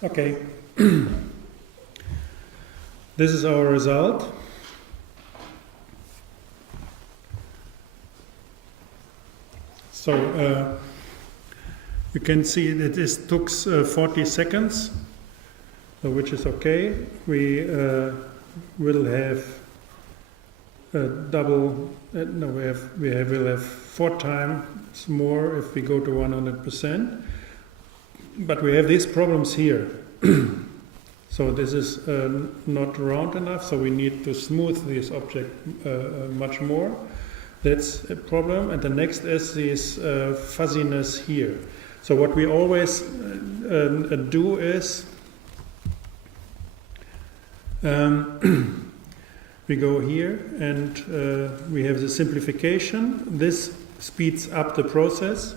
Okay. This is our result. So you can see that this took 40 seconds, which is okay. We will have double. No, we'll have 4 times more if we go to 100%. But we have these problems here. So this is not round enough, so we need to smooth this object much more. That's a problem. And the next is this fuzziness here. So what we always do is we go here and we have the simplification. This speeds up the process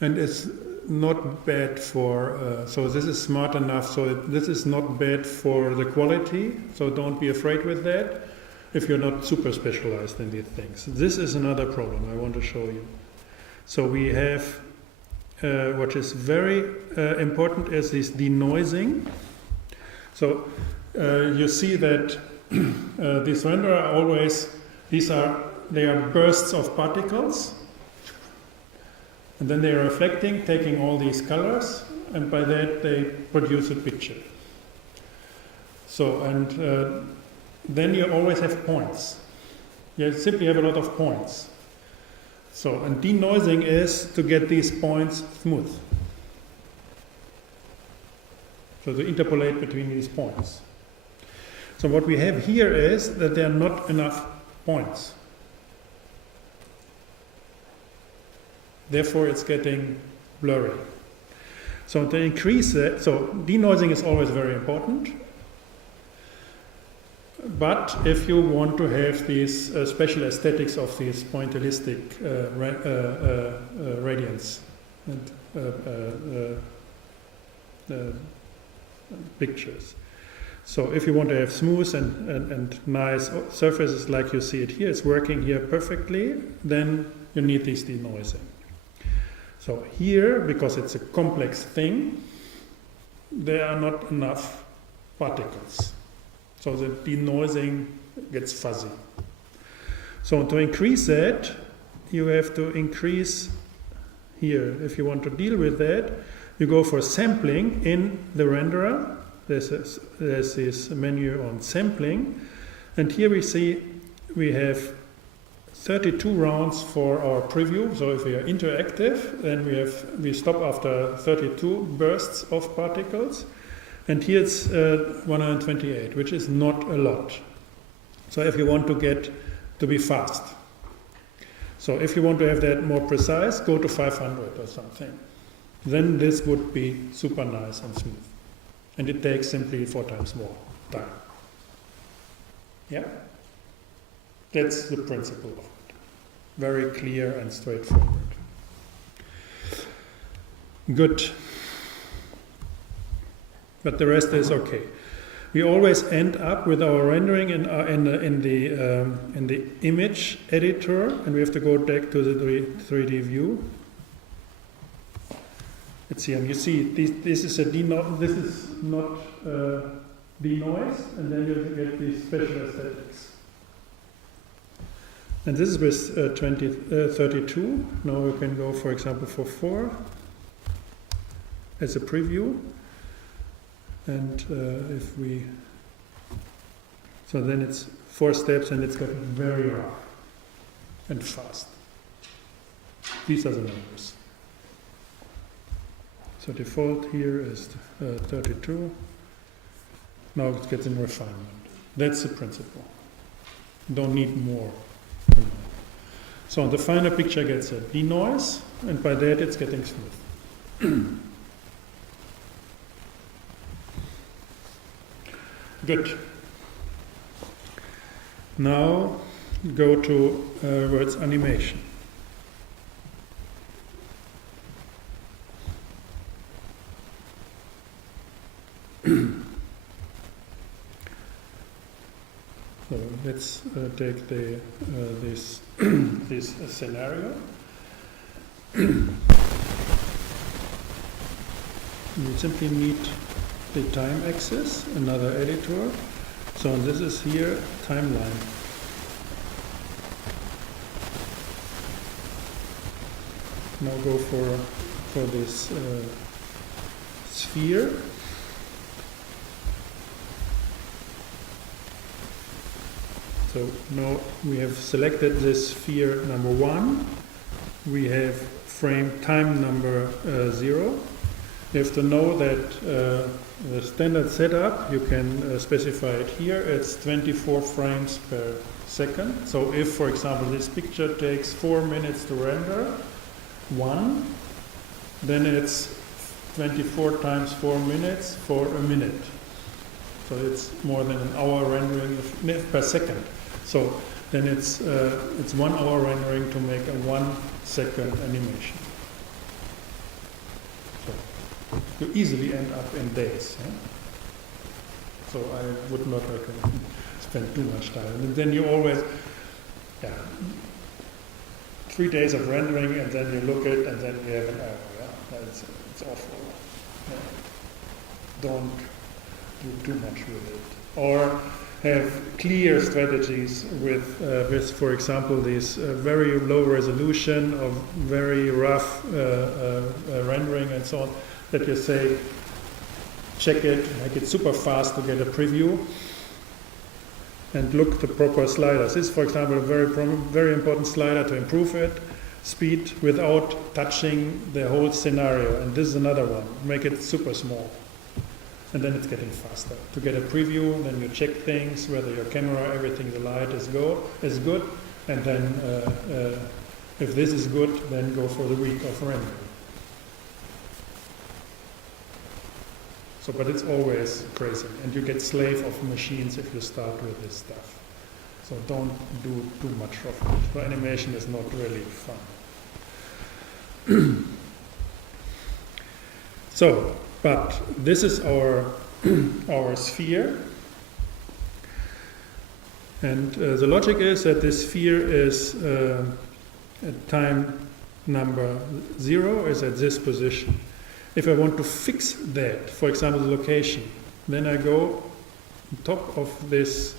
and it's not bad for, so this is smart enough, so this is not bad for the quality, so don't be afraid with that if you're not super specialized in these things. This is another problem I want to show you. So we have, what is very important is this denoising. So you see that these renderer are always, they are bursts of particles. And then they are reflecting, taking all these colors, and by that they produce a picture. So, and then you always have points. You simply have a lot of points. So, and denoising is to get these points smooth. So to interpolate between these points. So what we have here is that there are not enough points. Therefore, it's getting blurry. So to increase that, so denoising is always very important. But if you want to have these special aesthetics of these pointillistic radiance and pictures. So if you want to have smooth and nice surfaces like you see it here, it's working here perfectly, then you need this denoising. So here, because it's a complex thing, there are not enough particles. So the denoising gets fuzzy. So to increase that, you have to increase here. If you want to deal with that, you go for sampling in the renderer. There's this menu on sampling. And here we see we have 32 rounds for our preview. So if we are interactive, then we stop after 32 bursts of particles. And here it's 128, which is not a lot. So if you want to get to be fast. So if you want to have that more precise, go to 500 or something. Then this would be super nice and smooth. And it takes simply 4 times more time. Yeah? That's the principle of it. Very clear and straightforward. Good. But the rest is okay. We always end up with our rendering in the image editor, and we have to go back to the 3D view. Let's see, and you see this is not denoise, and then you get these special aesthetics. And this is with 32. Now we can go, for example, for 4 as a preview. And if we, so then it's 4 steps and it's getting very rough and fast. These are the numbers. So default here is 32. Now it gets in refinement. That's the principle. Don't need more. So the final picture gets a denoise, and by that it's getting smooth. Good. Now go to words animation. So let's take this scenario. You simply need the time axis, another editor. So this is here timeline. Now go for this sphere. So now we have selected this sphere number 1. We have frame time number 0. You have to know that the standard setup, you can specify it here, it's 24 frames per second. So if, for example, this picture takes 4 minutes to render, then it's 24 times 4 minutes for a minute. So it's more than an hour rendering per second. So then it's 1 hour rendering to make a 1 second animation. So you easily end up in days. Yeah? So I would not recommend spend too much time. And then you always, 3 days of rendering, and then you look at it, and then you have an error. Yeah? It's awful. Yeah. Don't do too much with it. Or have clear strategies with for example, this very low resolution of very rough rendering and so on, that you say, check it, make it super fast to get a preview, and look the proper sliders. This is, for example, a very important slider to improve it, speed without touching the whole scenario. And this is another one. Make it super small. And then it's getting faster. To get a preview, then you check things, whether your camera, everything, the light is good. And then if this is good, then go for the week of rendering. So, but it's always crazy, and you get slave of machines if you start with this stuff. So don't do too much of it. So animation is not really fun. So, but this is our sphere, and the logic is that this sphere is at time number 0 is at this position. If I want to fix that, for example, the location, then I go on top of this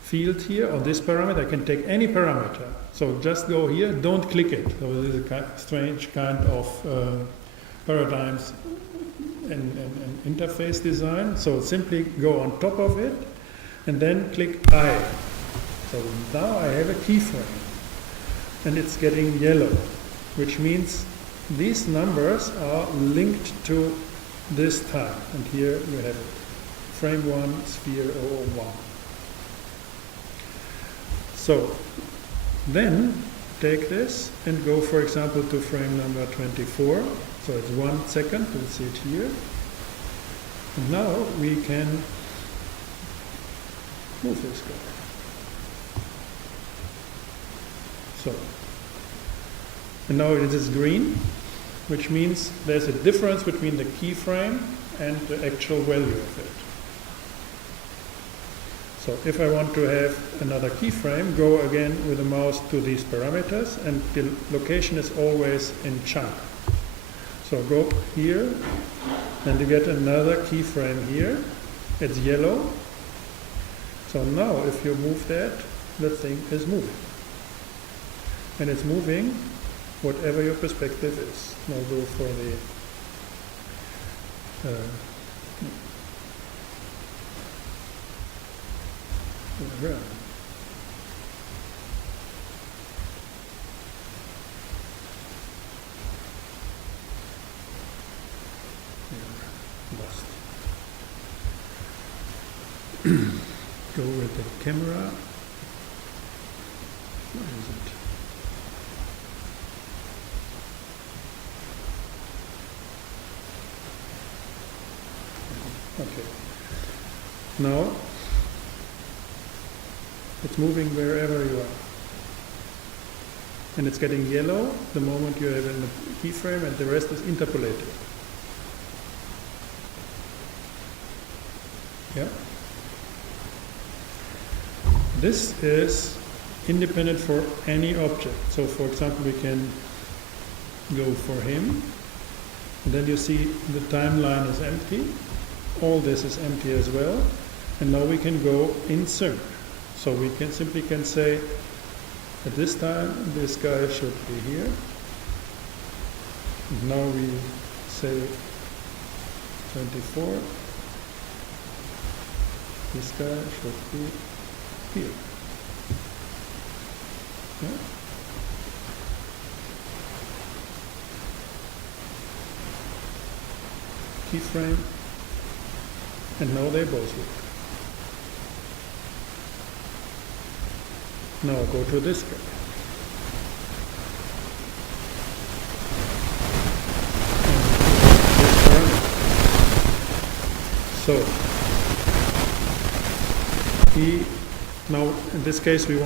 field here, on this parameter. I can take any parameter. So just go here, don't click it. So this is a strange kind of paradigms and interface design. So simply go on top of it and then click I. So now I have a keyframe, and it's getting yellow, which means these numbers are linked to this time. And here we have it. Frame 1, sphere 001. So then take this and go, for example, to frame number 24. So it's 1 second, we'll see it here. And now we can move this guy. So, and now it is green, which means there's a difference between the keyframe and the actual value of it. So if I want to have another keyframe, go again with the mouse to these parameters, and the location is always in chunk. So go here, and you get another keyframe here. It's yellow. So now if you move that, the thing is moving. And it's moving whatever your perspective is. Now go for the lost. Go with the camera. Where is it? Okay. Now it's moving wherever you are. And it's getting yellow the moment you have a keyframe, and the rest is interpolated. Yeah. This is independent for any object. So for example, we can go for him, and then you see the timeline is empty. all this is empty as well. And now we can go in sync. So we can simply say, at this time, this guy should be here. And now we say 24. This guy should be here. Yeah. Keyframe, and now they both work. Now go to this guy. So now in this case we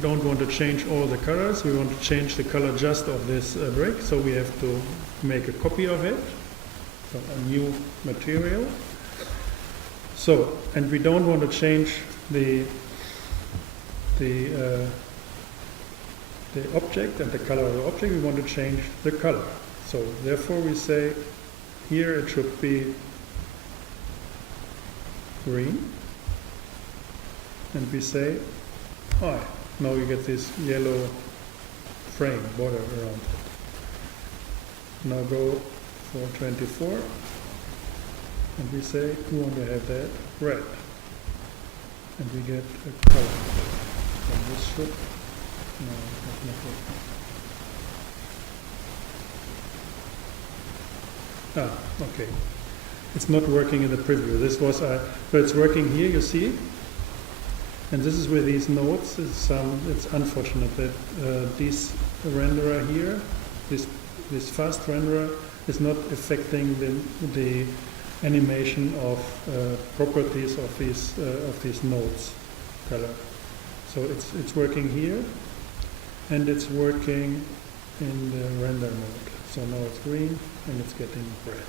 don't want to change all the colors. We want to change the color just of this brick. So we have to make a copy of it. So a new material. So, and we don't want to change the object and the color of the object. We want to change the color. So therefore we say here it should be green, and we say hi. Now you get this yellow frame border around it. Now go for 24, and we say we want to have that red, and we get a color. And this should, no, that's not working. Okay. It's not working in the preview. This was, but it's working here, you see. And this is where these nodes, it's unfortunate that this renderer here, this fast renderer, is not affecting the animation of properties of these nodes color. So it's working here, and it's working in the render mode. So now it's green, and it's getting red.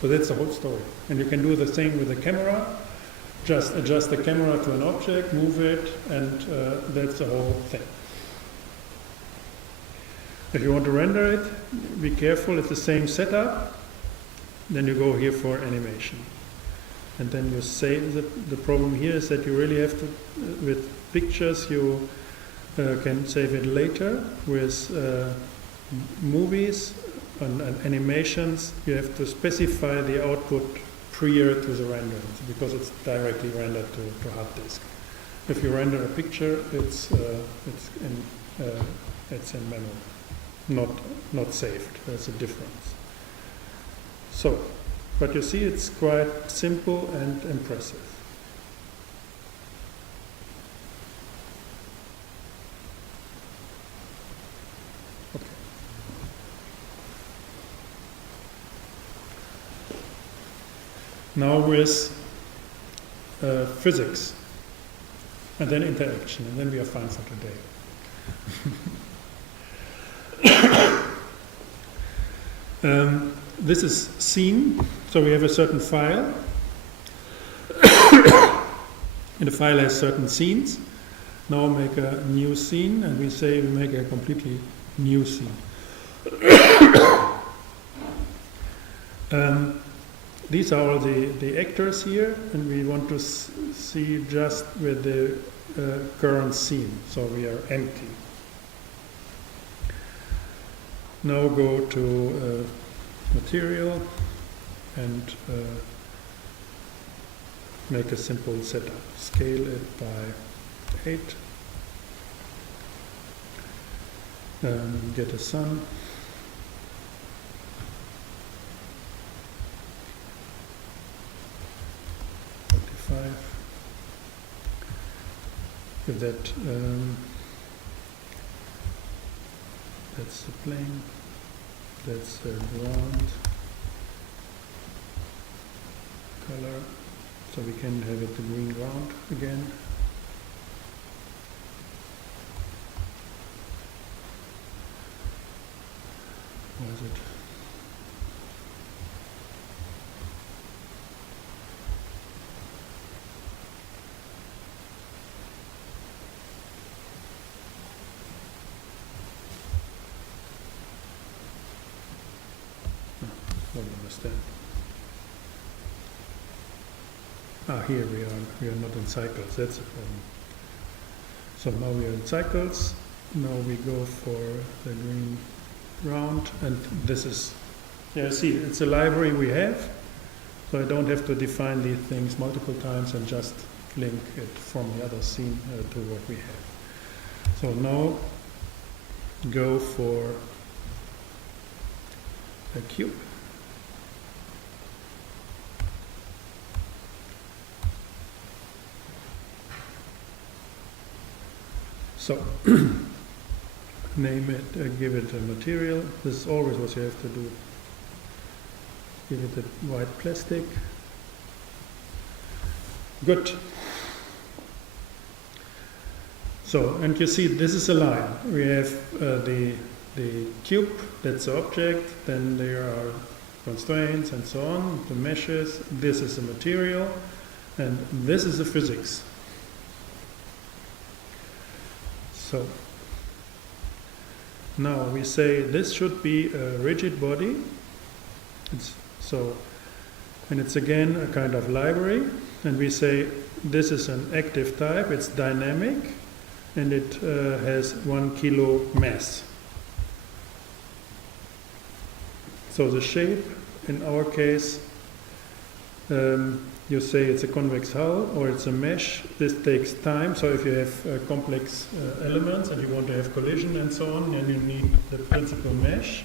So that's the whole story. And you can do the same with the camera. Just adjust the camera to an object, move it, and that's the whole thing. If you want to render it, be careful, it's the same setup. Then you go here for animation. And then you save the problem here is that you really have to, with pictures, you can save it later. With movies and animations, you have to specify the output prior to the rendering, because it's directly rendered to hard disk. If you render a picture, it's in memory, not saved. There's a difference. So, but you see, it's quite simple and impressive. Okay. Now with physics, and then interaction, and then we are fine for today. This is scene, so we have a certain file, and the file has certain scenes. Now make a new scene, and we say we make a completely new scene. These are all the actors here, and we want to see just with the current scene, so we are empty. Now go to material and make a simple setup. Scale it by 8. Get a sun. If that's the plane, that's the ground color, so we can have it the green ground again. Why is it? understand. Here we are not in cycles, that's the problem. So now we are in cycles, now we go for the green round, and this is, see, it's a library we have, so I don't have to define these things multiple times and just link it from the other scene to what we have. So now go for a cube. So, name it, give it a material. This is always what you have to do. Give it a white plastic. Good. So, and you see this is a line. We have the cube, that's the object, then there are constraints and so on, the meshes, this is the material, and this is the physics. So, now we say this should be a rigid body. And it's again a kind of library, and we say this is an active type, it's dynamic, and it has 1 kilo mass. So the shape, in our case, you say it's a convex hull or it's a mesh. This takes time, so if you have complex elements and you want to have collision and so on, then you need the principal mesh.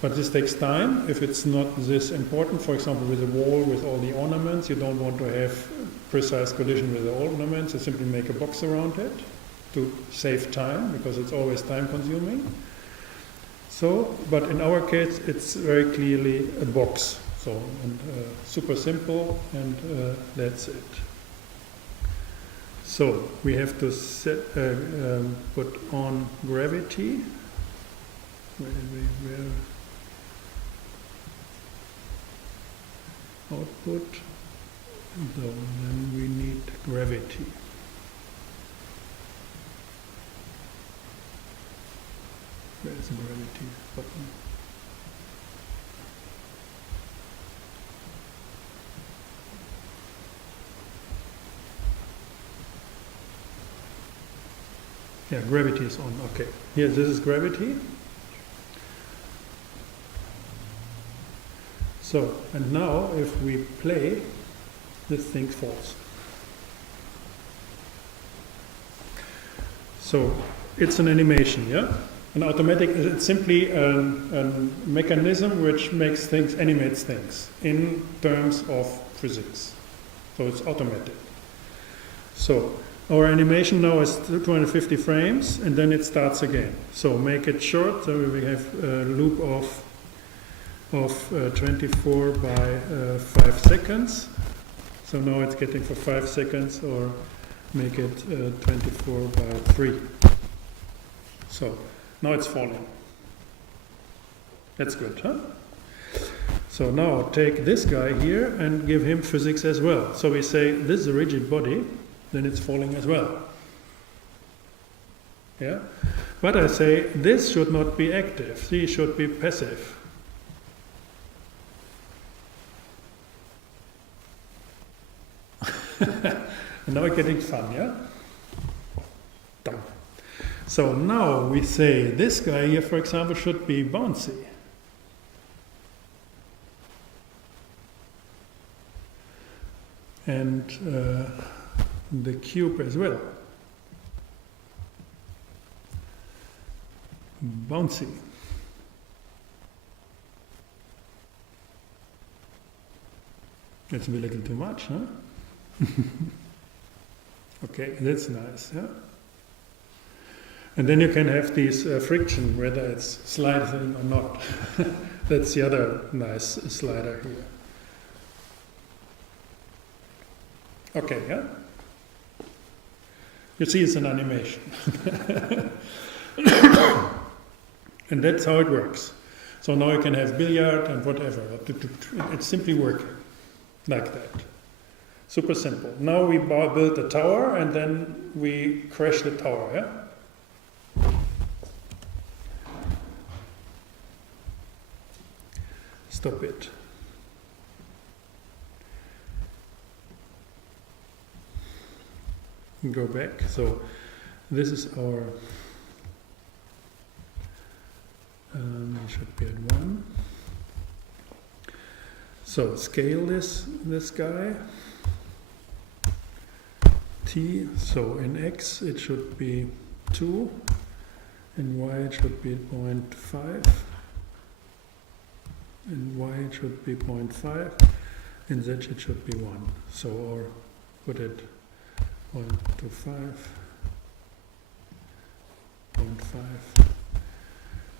But this takes time. If it's not this important, for example with a wall with all the ornaments, you don't want to have precise collision with the ornaments, you simply make a box around it to save time, because it's always time consuming. So, but in our case it's very clearly a box. So, and super simple, and that's it. So, we have to set, put on gravity. Where output, so then we need gravity. Where is the gravity button? Yeah, gravity is on, okay. Here, this is gravity. So, and now if we play, this thing falls. So, it's an animation, yeah? An automatic, it's simply a mechanism which makes things, animates things in terms of physics. So it's automatic. So, our animation now is 250 frames, and then it starts again. So make it short, so we have a loop of 24 by 5 seconds. So now it's getting for 5 seconds, or make it 24 by 3. So now it's falling. That's good, huh? So now take this guy here and give him physics as well. So we say this is a rigid body, then it's falling as well. Yeah? But I say this should not be active, he should be passive. And now we're getting fun, yeah? Done. So now we say this guy here, for example, should be bouncy. And the cube as well. Bouncy. That's a little too much, huh? Okay, that's nice, yeah? And then you can have these friction, whether it's sliding or not. That's the other nice slider here. Okay, yeah? You see it's an animation. And that's how it works. So now you can have billiard and whatever. It's simply working like that. Super simple. Now we build the tower and then we crash the tower, yeah? stop it. Go back. So this is our, we should be at 1. So scale this guy, t, so in x it should be 2, in y it should be 0.5, in y it should be 0.5, in z it should be 1. So, or put it 0.25, 0.5.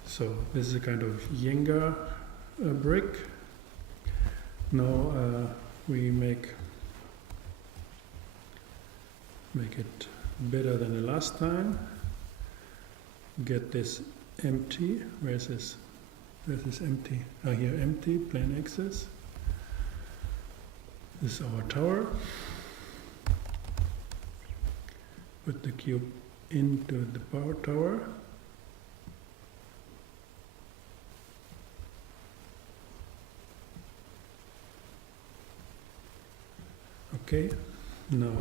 So this is a kind of Jenga brick. Now we make it better than the last time. Get this empty. Where's this empty? Ah, here empty, plain axis. This is our tower. Put the cube into the power tower. Okay, now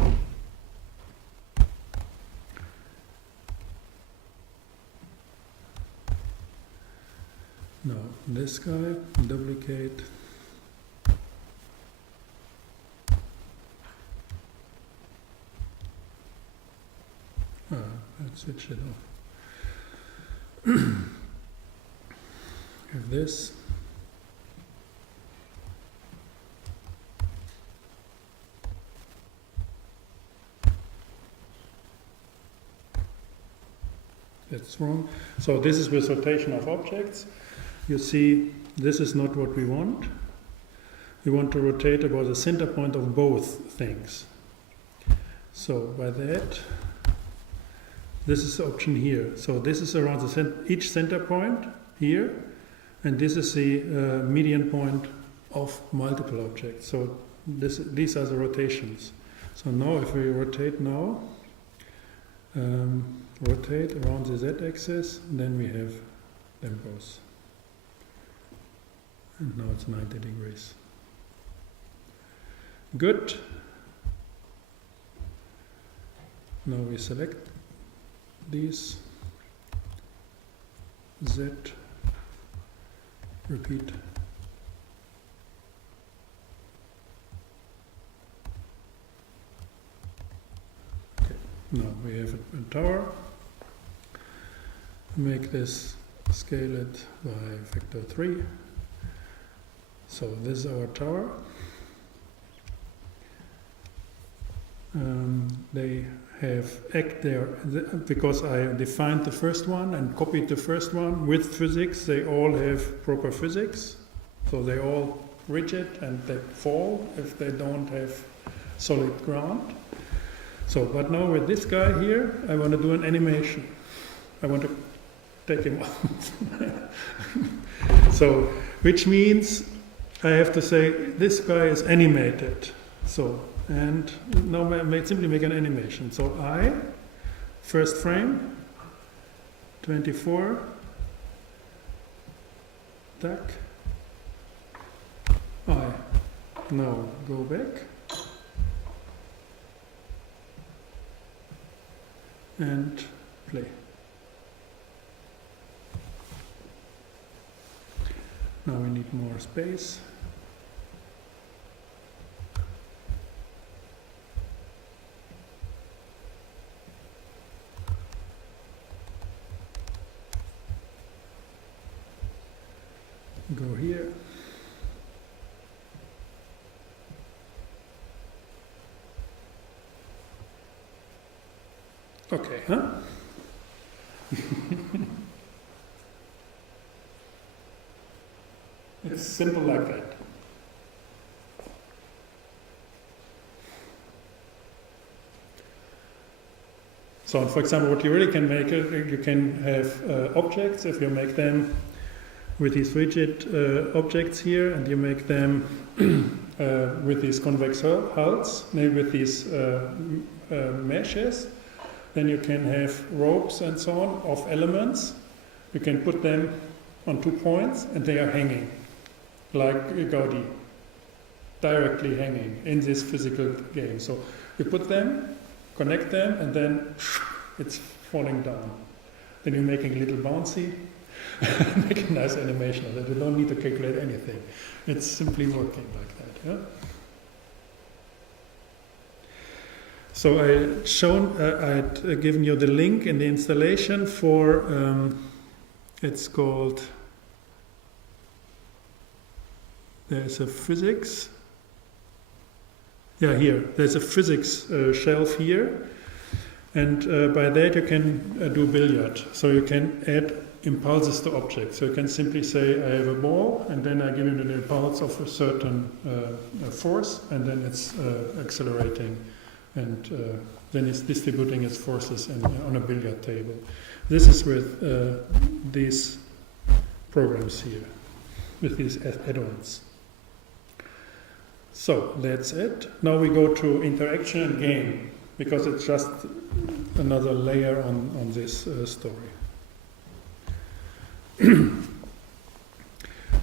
this guy, duplicate. Let's switch it off. Have this. That's wrong. So this is with rotation of objects. You see, this is not what we want. We want to rotate about the center point of both things. So by that, this is the option here. So this is around each center point here, and this is the median point of multiple objects. So these are the rotations. So now if we rotate now, rotate around the z-axis, then we have them both. And now it's 90 degrees. Good. Now we select these, Z, repeat. Okay. Now we have a tower. Make this, scale it by factor 3. So this is our tower. They have act there, because I defined the first one and copied the first one with physics, they all have proper physics. So they're all rigid and they fall if they don't have solid ground. So, but now with this guy here, I want to do an animation. I want to take him off. So, which means I have to say this guy is animated. So, and now I simply make an animation. So first frame, 24, tack, now go back, and play. Now we need more space. Go here. Okay, huh? It's simple like that. So, for example, what you really can make, you can have objects, if you make them with these rigid objects here, and you make them with these convex hulls, maybe with these meshes, then you can have ropes and so on of elements. You can put them on 2 points and they are hanging. like Gaudi, directly hanging in this physical game. So you put them, connect them, and then it's falling down. Then you're making a little bouncy, make a nice animation of it. You don't need to calculate anything. It's simply working like that. Yeah? So I'd given you the link in the installation for, it's called, there's a physics. Yeah, here, there's a physics shelf here. And by that you can do billiard. So you can add impulses to objects. So you can simply say, I have a ball, and then I give it an impulse of a certain force, and then it's accelerating, and then it's distributing its forces on a billiard table. This is with these programs here, with these add-ons. So that's it. Now we go to interaction and game, because it's just another layer on this story.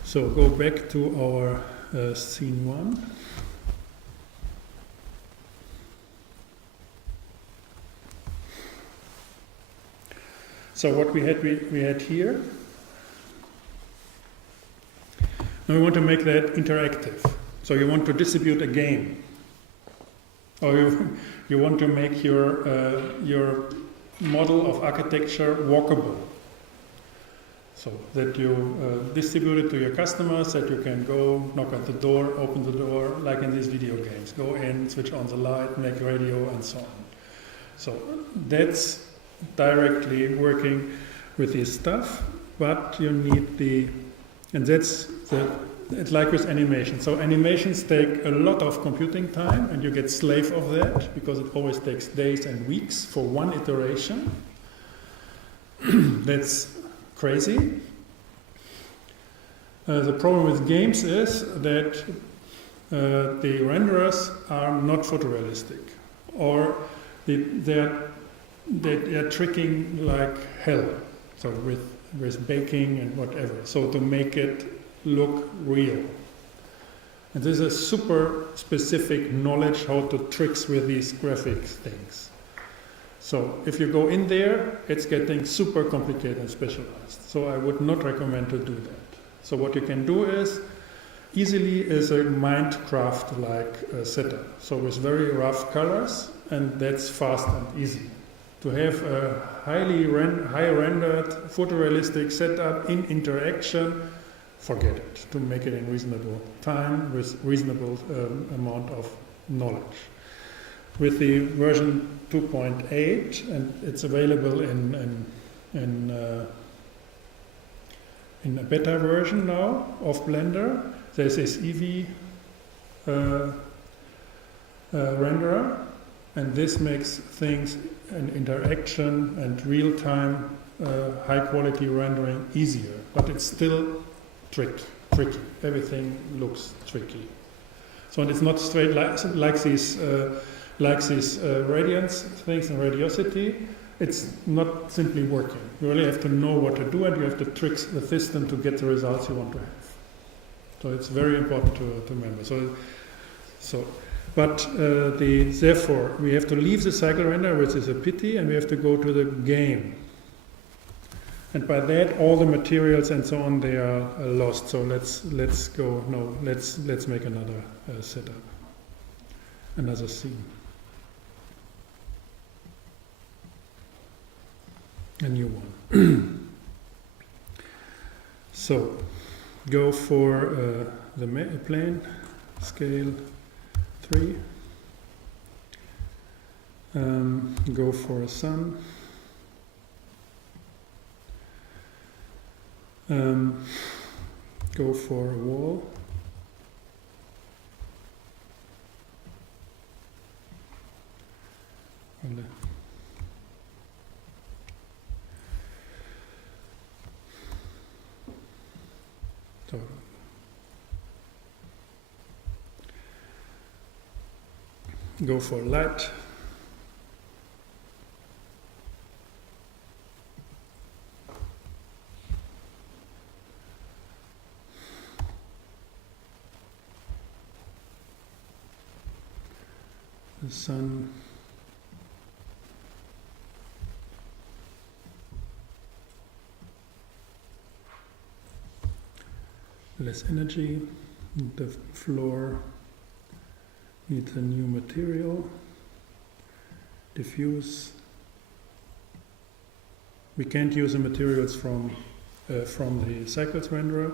So go back to our scene 1. So what we had here. Now we want to make that interactive. So you want to distribute a game, or you want to make your model of architecture walkable, so that you distribute it to your customers, that you can go knock at the door, open the door, like in these video games, go in, switch on the light, make radio, and so on. So that's directly working with this stuff, but you need it's like with animation. So animations take a lot of computing time, and you get slave of that, because it always takes days and weeks for one iteration. That's crazy. The problem with games is that the renderers are not photorealistic, or they're tricking like hell. So with baking and whatever. So to make it look real. And this is super specific knowledge how to tricks with these graphics things. So if you go in there, it's getting super complicated and specialized. So I would not recommend to do that. So what you can do is a Minecraft-like setup. So with very rough colors, and that's fast and easy. To have a high rendered photorealistic setup in interaction, forget it. To make it in reasonable time with reasonable amount of knowledge. With the version 2.8, and it's available in a beta version now of Blender, there's this Eevee renderer, and this makes things and interaction and real-time high-quality rendering easier, but it's still tricky. Everything looks tricky. So it's not straight like these radiance things and radiosity. It's not simply working. You really have to know what to do, and you have to trick the system to get the results you want to have. So it's very important to remember. Therefore, we have to leave the cycle render, which is a pity, and we have to go to the game. And by that, all the materials and so on, they are lost. So let's make another setup, another scene, a new one. So go for the plane, scale 3. Go for a sun. Go for a wall. So go for light. the sun. Less energy. The floor needs a new material. Diffuse. We can't use the materials from the cycles renderer,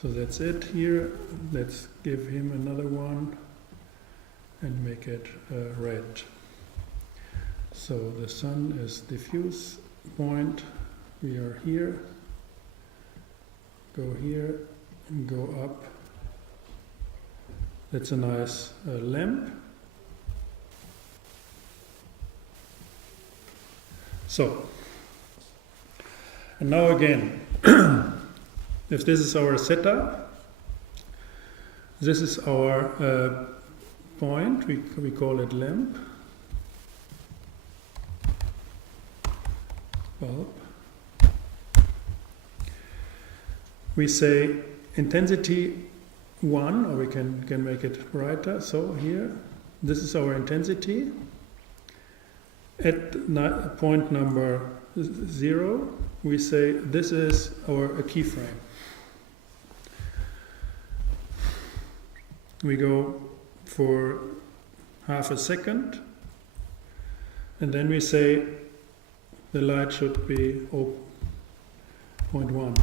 so that's it here. Let's give him another one and make it red. So the sun is diffuse point. We are here. Go here and go up. That's a nice lamp. So, and now again, if this is our setup, this is our point, we call it lamp, bulb. We say intensity 1, or we can make it brighter, so here, this is our intensity. At point number 0, we say this is our keyframe. We go for half a second, and then we say the light should be 0.1,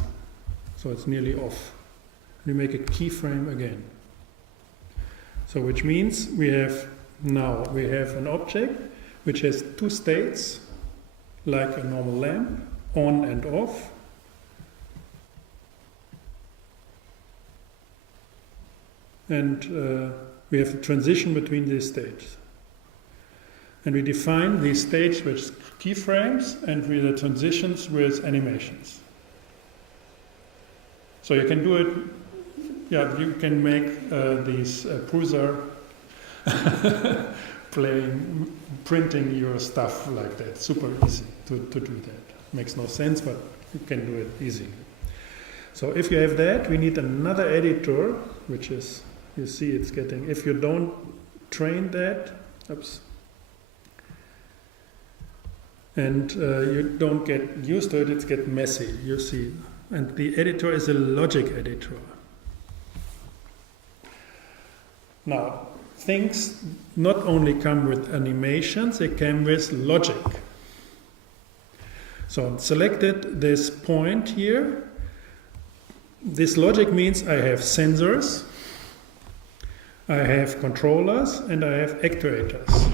so it's nearly off. We make a keyframe again. So which means we have an object which has two states, like a normal lamp, on and off. And we have a transition between these states. And we define these states with keyframes and with the transitions with animations. So you can do it, you can make these Prusa printing your stuff like that. Super easy to do that. Makes no sense, but you can do it easily. So if you have that, we need another editor, which is, you see it's getting, if you don't train that, and you don't get used to it, it's get messy, you see. And the editor is a logic editor. Now, things not only come with animations, they come with logic. So selected this point here. This logic means I have sensors, I have controllers, and I have actuators.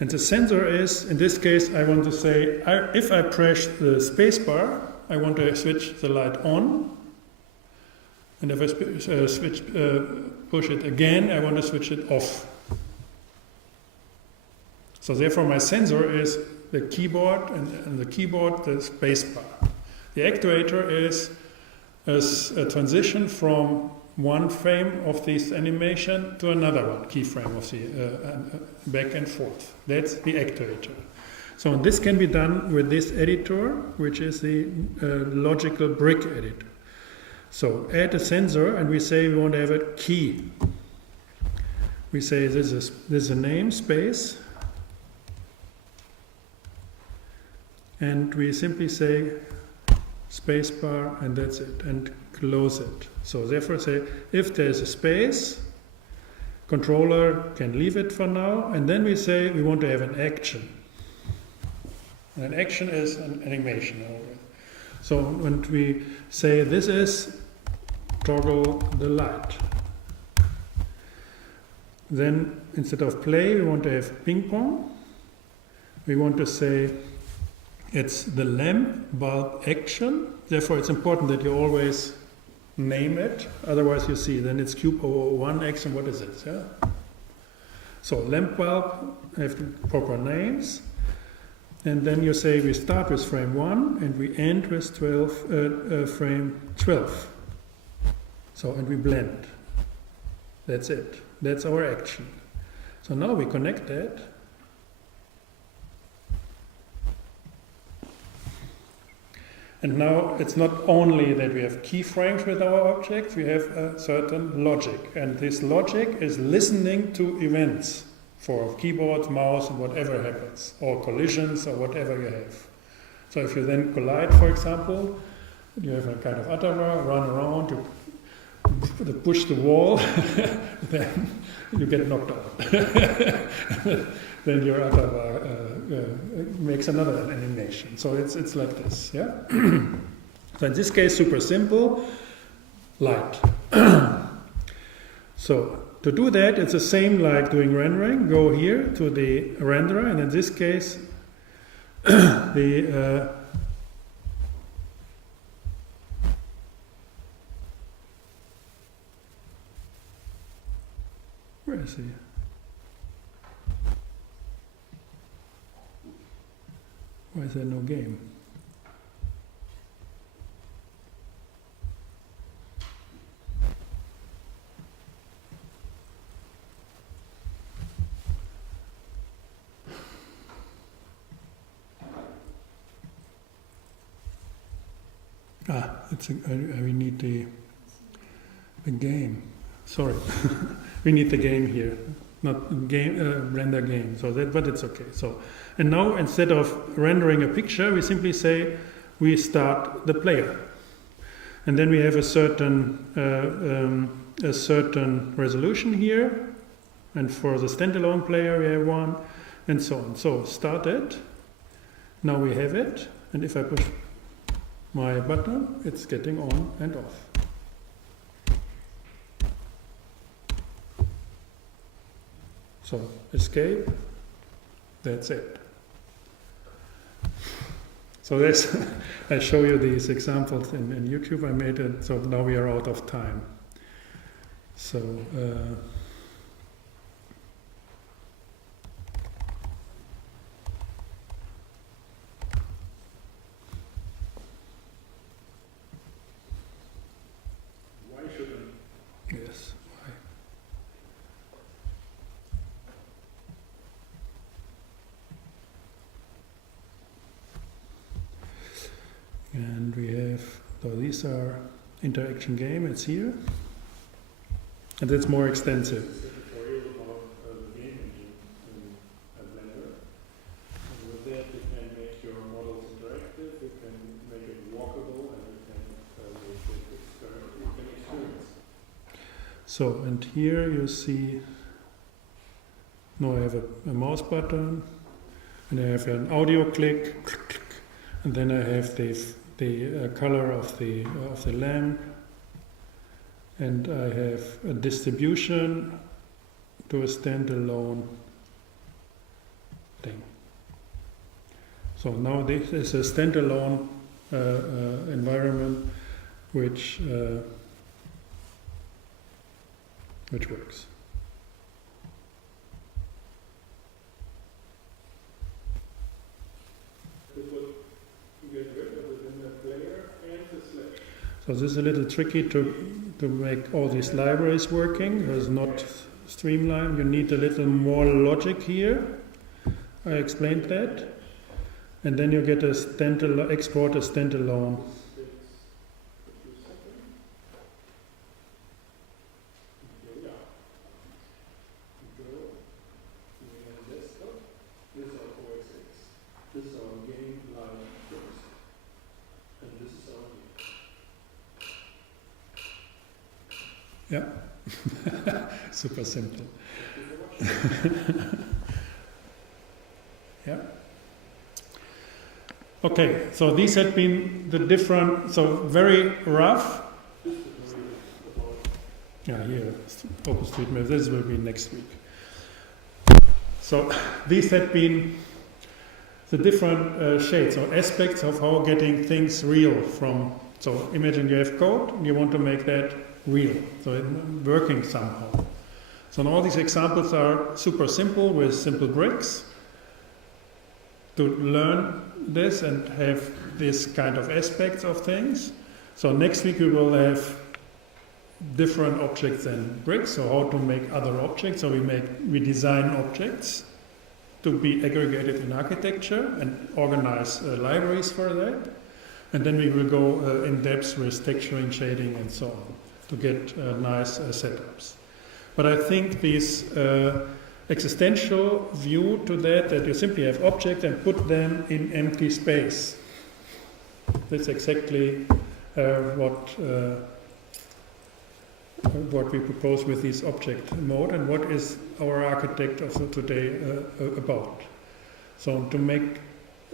And the sensor is, in this case, I want to say, if I press the spacebar, I want to switch the light on. And if I push it again, I want to switch it off. So therefore my sensor is the keyboard, and the keyboard the spacebar. The actuator is a transition from one frame of this animation to another one, keyframe of the back and forth. That's the actuator. So this can be done with this editor, which is the logical brick editor. So add a sensor, and we say we want to have a key. We say this is a namespace, and we simply say spacebar, and that's it, and close it. So therefore say, if there's a space, controller can leave it for now, and then we say we want to have an action. And an action is an animation. So when we say this is toggle the light, then instead of play we want to have ping pong. We want to say it's the lamp bulb action. Therefore it's important that you always name it, otherwise you see then it's cube 001 action. What is it? Yeah? So lamp bulb have proper names, and then you say we start with frame 1 and we end with frame 12. So, and we blend. That's it. That's our action. So now we connect that. And now it's not only that we have keyframes with our objects, we have a certain logic. And this logic is listening to events for keyboard, mouse, and whatever happens, or collisions, or whatever you have. So if you then collide, for example, you have a kind of ottowa, run around, you push the wall, then you get knocked out. Then your ottowa makes another animation. So it's like this, yeah? So in this case, super simple, light. So to do that, it's the same like doing rendering. Go here to the renderer, and in this case, the where is he? Why is there no game? We need the game. Sorry, we need the game here, not game render game. So that, but it's okay. So, and now instead of rendering a picture, we simply say we start the player, and then we have a certain resolution here, and for the standalone player we have one, and so on. So start it. Now we have it, and if I push my button, it's getting on and off. So escape, that's it. So this, I show you these examples in YouTube. I made it, so now we are out of time. So, why shouldn't? Yes, why? And we have, so these are interaction game, it's here. And it's more extensive. This is a tutorial about the game engine in Blender. And with that you can make your models interactive, you can make it walkable, and you can make it you can experience. So, and here you see, now I have a mouse button, and I have an audio click, and then I have the color of the lamp, and I have a distribution to a standalone thing. So now this is a standalone environment which works. So this is a little tricky to make all these libraries working. It's not streamlined. You need a little more logic here. I explained that. And then you get a standalone, export a standalone. Yeah, super simple. Yeah. Okay, so these had been the different, so very rough. Yeah, here, OpenStreetMap, this will be next week. So these had been the different shades or aspects of how getting things real from, so imagine you have code, and you want to make that real, so it's working somehow. So all these examples are super simple with simple bricks to learn this and have this kind of aspects of things. So next week we will have different objects and bricks, so how to make other objects. So we design objects to be aggregated in architecture and organize libraries for that. And then we will go in depth with texturing, shading, and so on to get nice setups. But I think this existential view to that you simply have objects and put them in empty space. That's exactly what we propose with this object mode, and what is our architect of today about. So to make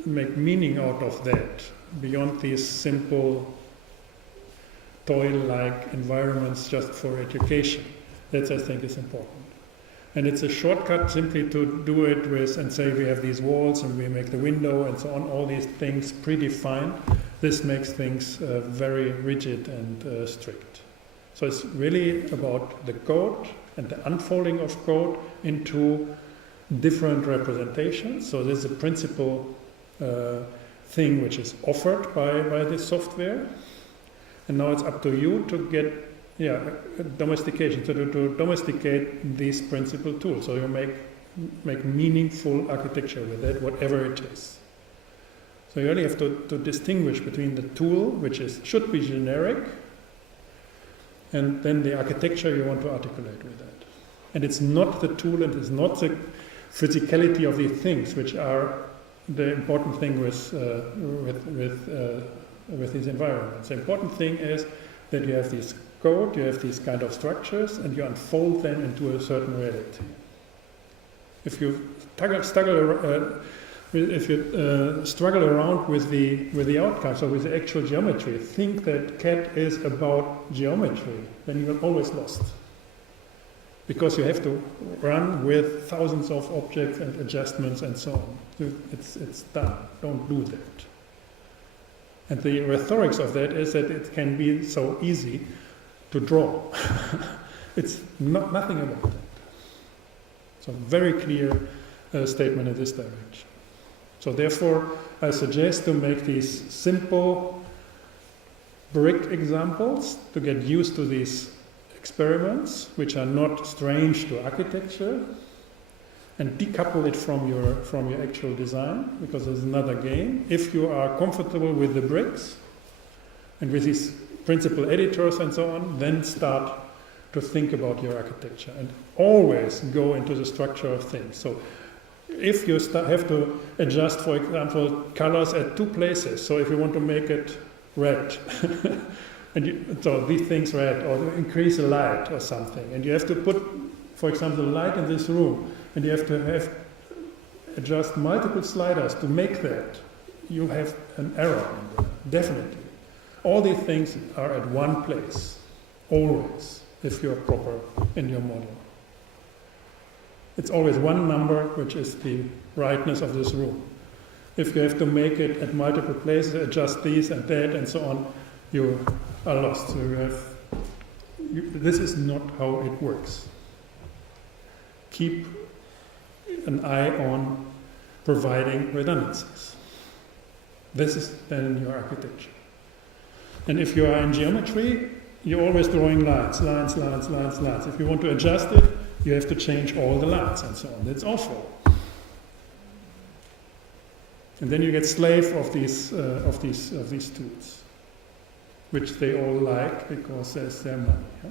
meaning out of that, beyond these simple toy-like environments just for education, that I think is important. And it's a shortcut simply to do it with and say we have these walls and we make the window and so on, all these things predefined. This makes things very rigid and strict. So it's really about the code and the unfolding of code into different representations. So this is a principal thing which is offered by this software. And now it's up to you to get domestication, so to domesticate these principal tools. So you make meaningful architecture with it, whatever it is. So you really have to distinguish between the tool, which should be generic, and then the architecture you want to articulate with that. And it's not the tool and it's not the physicality of these things which are the important thing with these environments. The important thing is that you have this code, you have these kind of structures, and you unfold them into a certain reality. If you struggle around with the outcomes or with the actual geometry, think that CAD is about geometry, then you're always lost. Because you have to run with thousands of objects and adjustments and so on. It's done. Don't do that. And the rhetorics of that is that it can be so easy to draw. It's nothing about that. So very clear statement in this direction. So therefore, I suggest to make these simple brick examples to get used to these experiments, which are not strange to architecture, and decouple it from your actual design, because there's another game. If you are comfortable with the bricks and with these principal editors and so on, then start to think about your architecture and always go into the structure of things. So if you have to adjust, for example, colors at two places, so if you want to make it red, so these things red, or increase the light or something, and you have to put, for example, the light in this room, and you have to adjust multiple sliders to make that, you have an error in there, definitely. All these things are at one place, always, if you're proper in your model. It's always one number, which is the brightness of this room. If you have to make it at multiple places, adjust these and that and so on, you are lost. So this is not how it works. Keep an eye on providing redundancies. This is then your architecture. And if you are in geometry, you're always drawing lines. If you want to adjust it, you have to change all the lines and so on. That's awful. And then you get slave of these tools, which they all like because there's their money. Yeah?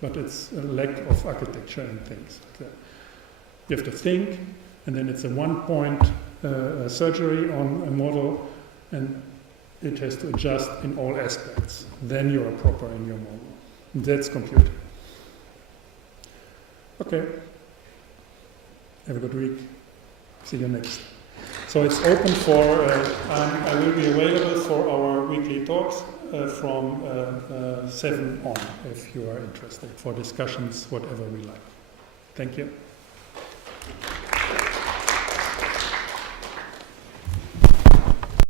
But it's a lack of architecture and things like that. You have to think, and then it's a one-point surgery on a model, and it has to adjust in all aspects. Then you are proper in your model. That's computing. Okay. Have a good week. See you next. So it's open for, I will be available for our weekly talks from 7 on, if you are interested, for discussions, whatever we like. Thank you.